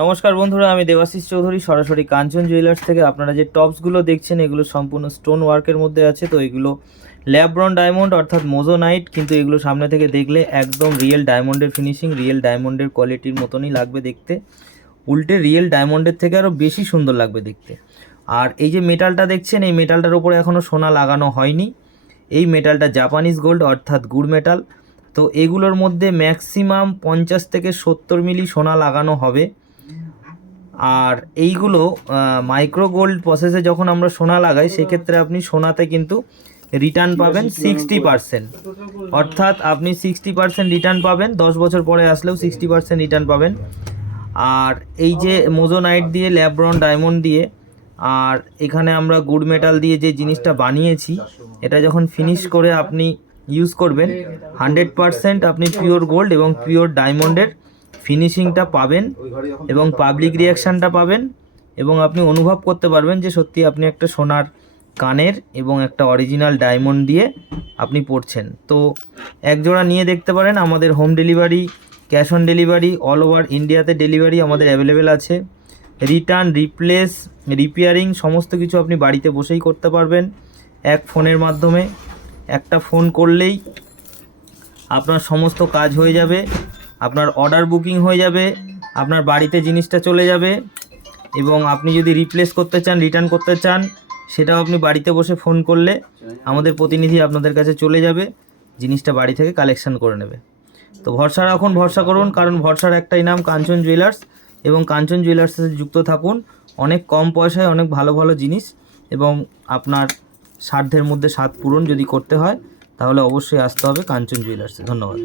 নমস্কার বন্ধুরা, আমি দেবাশিস চৌধুরী সরাসরি কাঞ্চন জুয়েলার্স থেকে। আপনারা যে টপসগুলো দেখছেন এগুলো সম্পূর্ণ স্টোন ওয়ার্কের মধ্যে আছে। তো এগুলো ল্যাব্রন ডায়মন্ড অর্থাৎ মোজোনাইট, কিন্তু এগুলো সামনে থেকে দেখলে একদম রিয়েল ডায়মন্ডের ফিনিশিং, রিয়েল ডায়মন্ডের কোয়ালিটির মতনই লাগবে দেখতে। উল্টে রিয়েল ডায়মন্ডের থেকে আরও বেশি সুন্দর লাগবে দেখতে। আর এই যে মেটালটা দেখছেন, এই মেটালটার উপরে এখনও সোনা লাগানো হয়নি। এই মেটালটা জাপানিজ গোল্ড অর্থাৎ গুড় মেটাল। তো এগুলোর মধ্যে ম্যাক্সিমাম 50 থেকে 70 মিলি সোনা লাগানো হবে। আর এইগুলো মাইক্রো গোল্ড প্রসেসে যখন আমরা সোনা লাগাই সেক্ষেত্রে আপনি সোনাতে কিন্তু রিটার্ন পাবেন 60%, অর্থাৎ আপনি 60% রিটার্ন পাবেন। 10 বছর পরে আসলেও 60% রিটার্ন পাবেন। আর এই যে মোজোনাইট দিয়ে, ল্যাব্রন ডায়মন্ড দিয়ে, আর এখানে আমরা গুড মেটাল দিয়ে যে জিনিসটা বানিয়েছি, এটা যখন ফিনিশ করে আপনি ইউজ করবেন 100% আপনি পিওর গোল্ড এবং পিওর ডায়মন্ডের ফিনিশিংটা পাবেন এবং পাবলিক রিয়াকশানটা পাবেন, এবং আপনি অনুভব করতে পারবেন যে সত্যি আপনি একটা সোনার কানের এবং একটা অরিজিনাল ডায়মন্ড দিয়ে আপনি পড়ছেন। তো এক জোড়া নিয়ে দেখতে পারেন। আমাদের home delivery, cash on delivery, all over ইন্ডিয়াতে ডেলিভারি আমাদের অ্যাভেলেবেল আছে। রিটার্ন, রিপ্লেস, রিপেয়ারিং সমস্ত কিছু আপনি বাড়িতে বসেই করতে পারবেন এক ফোনের মাধ্যমে। একটা ফোন করলেই আপনার সমস্ত কাজ হয়ে যাবে, আপনার অর্ডার বুকিং হয়ে যাবে, আপনার বাড়িতে জিনিসটা চলে যাবে, এবং আপনি যদি রিপ্লেস করতে চান, রিটার্ন করতে চান, সেটাও আপনি বাড়িতে বসে ফোন করলে আমাদের প্রতিনিধি আপনাদের কাছে চলে যাবে, জিনিসটা বাড়ি থেকে কালেকশন করে নেবে। তো ভরসা রাখুন, ভরসা করুন, কারণ ভরসার একটাই নাম কাঞ্চন জুয়েলার্স, এবং কাঞ্চন জুয়েলার্সের সাথে যুক্ত থাকুন। অনেক কম পয়সায় অনেক ভালো ভালো জিনিস, এবং আপনার সাধ্যের মধ্যে স্বাদ পূরণ যদি করতে হয় তাহলে অবশ্যই আসতে হবে কাঞ্চন জুয়েলার্সে। ধন্যবাদ।